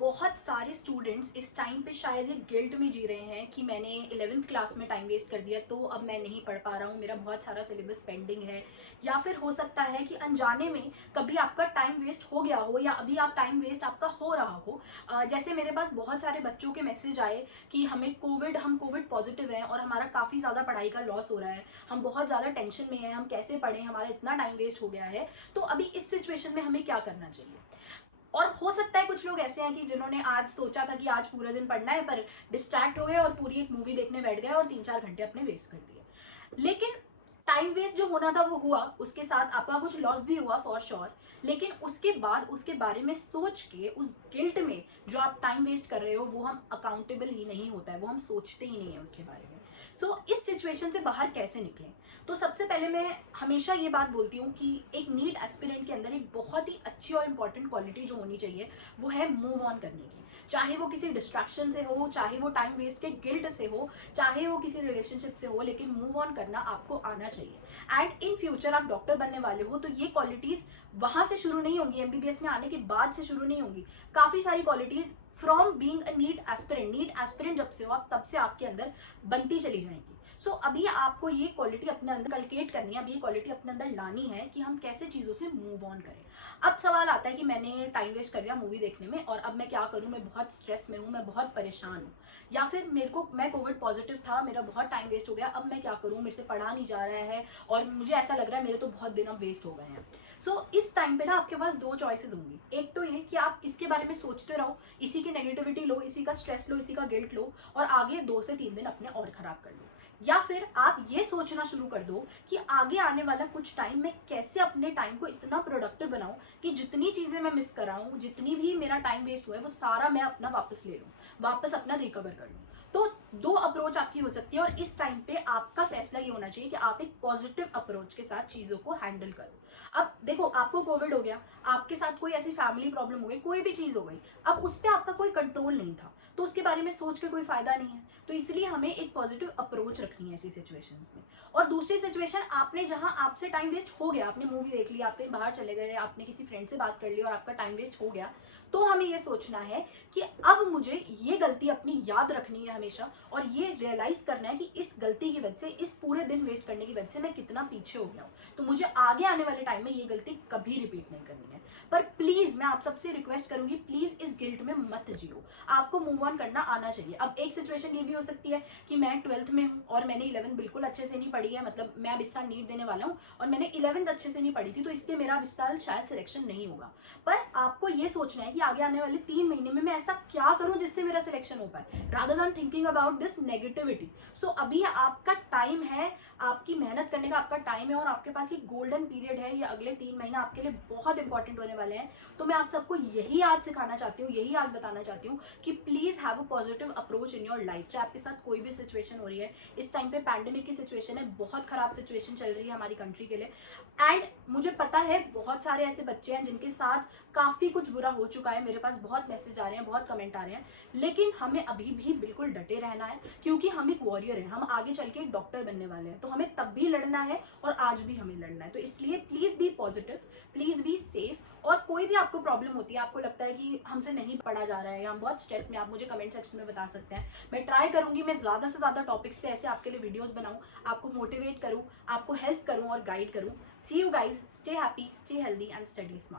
बहुत सारे स्टूडेंट्स इस टाइम पे शायद ये गिल्ट में जी रहे हैं कि मैंने 11th क्लास में टाइम वेस्ट कर दिया तो अब मैं नहीं पढ़ पा रहा हूँ, मेरा बहुत सारा सिलेबस पेंडिंग है। या फिर हो सकता है कि अनजाने में कभी आपका टाइम वेस्ट हो गया हो या अभी आप टाइम वेस्ट आपका हो रहा हो। जैसे मेरे पास बहुत सारे बच्चों के मैसेज आए कि हम कोविड पॉजिटिव हैं और हमारा काफ़ी ज़्यादा पढ़ाई का लॉस हो रहा है, हम बहुत ज़्यादा टेंशन में हैं, हम कैसे पढ़ें, हमारा इतना टाइम वेस्ट हो गया है। तो अभी इस सिचुएशन में हमें क्या करना चाहिए। और हो सकता है कुछ लोग ऐसे हैं कि जिन्होंने आज सोचा था कि आज पूरा दिन पढ़ना है, पर डिस्ट्रैक्ट हो गए और पूरी एक मूवी देखने बैठ गए और 3-4 घंटे अपने वेस्ट कर दिए। लेकिन टाइम वेस्ट जो होना था वो हुआ, उसके साथ आपका कुछ लॉस भी हुआ फॉर श्योर। लेकिन उसके बाद उसके बारे में सोच के उस गिल्ट में जो आप टाइम वेस्ट कर रहे हो वो हम अकाउंटेबल ही नहीं होता है, वो हम सोचते ही नहीं है उसके बारे में। इस सिचुएशन से बाहर कैसे निकलें। तो सबसे पहले मैं हमेशा ये बात बोलती हूँ कि एक नीट एस्पिरेंट के अंदर एक बहुत ही अच्छी और इंपॉर्टेंट क्वालिटी जो होनी चाहिए वो है मूव ऑन करने की। चाहे वो किसी डिस्ट्रैक्शन से हो, चाहे वो टाइम वेस्ट के गिल्ट से हो, चाहे वो किसी रिलेशनशिप से हो, लेकिन मूव ऑन करना आपको आना चाहिए। एंड इन फ्यूचर आप डॉक्टर बनने वाले हो तो ये क्वालिटीज वहां से शुरू नहीं होंगी, एमबीबीएस में आने के बाद से शुरू नहीं होंगी। काफी सारी qualities from being a NEET aspirant जब से हो आप तब से आपके अंदर बनती चली जाएंगी। अभी आपको ये क्वालिटी अपने अंदर कल्केट करनी है, अभी ये क्वालिटी अपने अंदर लानी है कि हम कैसे चीज़ों से मूव ऑन करें। अब सवाल आता है कि मैंने टाइम वेस्ट कर दिया मूवी देखने में और अब मैं क्या करूं, मैं बहुत स्ट्रेस में हूं, मैं बहुत परेशान हूं। या फिर मैं कोविड पॉजिटिव था, मेरा बहुत टाइम वेस्ट हो गया, अब मैं क्या करूं, मेरे से पढ़ा नहीं जा रहा है और मुझे ऐसा लग रहा है मेरे तो बहुत दिन अब वेस्ट हो गए हैं। इस टाइम पे ना आपके पास दो चॉइसेस होंगी। एक तो ये कि आप इसके बारे में सोचते रहो, इसी की नेगेटिविटी लो, इसी का स्ट्रेस लो, इसी का गिल्ट लो और आगे 2 से 3 दिन अपने और खराब कर लो। या फिर आप ये सोचना शुरू कर दो कि आगे आने वाला कुछ टाइम में कैसे अपने टाइम को इतना प्रोडक्टिव बनाऊं कि जितनी चीजें मैं मिस कर रहा हूं, जितनी भी मेरा टाइम वेस्ट हुआ है वो सारा मैं अपना वापस ले लूं, वापस अपना रिकवर कर लूं। तो दो अप्रोच आपकी हो सकती है और इस टाइम पे आपका फैसला ये होना चाहिए कि आप एक पॉजिटिव अप्रोच के साथ चीजों को हैंडल करो। अब देखो, आपको कोविड हो गया, आपके साथ कोई ऐसी फैमिली प्रॉब्लम हो गई, कोई भी चीज हो गई, अब उस पर आपका कोई कंट्रोल नहीं था तो उसके बारे में सोच के कोई फायदा नहीं है। तो इसलिए हमें एक पॉजिटिव अप्रोच रखनी है ऐसी सिचुएशंस में। और दूसरी सिचुएशन, आपने जहां आपसे टाइम वेस्ट हो गया, आपने मूवी देख ली, आप कहीं बाहर चले गए, आपने किसी फ्रेंड से बात कर ली और आपका टाइम वेस्ट हो गया, तो हमें ये सोचना है कि अब मुझे ये गलती अपनी याद रखनी है हमेशा और ये रियलाइज करना है कि इस गलती की वजह से, इस पूरे दिन वेस्ट करने की वजह से मैं कितना पीछे हो गया हूँ। तो मुझे आगे आने वाले टाइम में ये गलती कभी रिपीट नहीं करनी है। पर प्लीज मैं आप सबसे रिक्वेस्ट करूंगी, प्लीज इस गिल्ट में मत जियो, आपको मूव ऑन करना आना चाहिए। अब एक सिचुएशन ये भी हो सकती है कि मैं 12th में हूँ और मैंने 11th बिल्कुल अच्छे से नहीं पढ़ी है, मतलब मैं अब इस साल नीट देने वाला हूँ और मैंने 11th अच्छे से नहीं पढ़ी थी, तो इसलिए मेरा अब इस साल शायद सिलेक्शन नहीं होगा। पर आपको ये सोचना है कि आगे आने वाले 3 महीने में मैं ऐसा क्या करूं जिससे मेरा सिलेक्शन हो पाए, rather than thinking about this negativity. अभी आपका टाइम है, आपकी मेहनत करने का आपका टाइम है और आपके पास ये गोल्डन पीरियड है, ये अगले 3 महीने आपके लिए बहुत इंपॉर्टेंट होने वाले हैं। तो मैं आप सबको यही आज सिखाना चाहती हूँ, यही आज बताना चाहती हूँ कि please have a positive approach in your life. चाहे आपके साथ कोई भी सिचुएशन हो रही है, इस टाइम पे पैंडेमिक की सिचुएशन है, बहुत खराब सिचुएशन चल रही है हमारी कंट्री के लिए। एंड मुझे पता है बहुत सारे ऐसे बच्चे हैं जिनके साथ काफी कुछ बुरा हो चुका है, मेरे पास बहुत मैसेज आ रहे हैं, बहुत कमेंट आ रहे हैं, लेकिन हमें अभी भी बिल्कुल डटे रहना है क्योंकि हम एक वॉरियर हैं, हम आगे चल के एक डॉक्टर बनने वाले हैं। तो हमें तब भी लड़ना है और आज भी हमें लड़ना है। तो इसलिए please be positive, please be safe. और कोई भी आपको प्रॉब्लम होती है, आपको लगता है कि हमसे नहीं पढ़ा जा रहा है या हम बहुत स्ट्रेस में, आप मुझे कमेंट सेक्शन में बता सकते हैं। मैं ट्राई करूंगी मैं ज्यादा से ज्यादा टॉपिक्स पे ऐसे आपके लिए वीडियोस बनाऊं, आपको मोटिवेट करूं, आपको हेल्प करूं और गाइड करूं। See you guys, stay happy, stay healthy and study smart.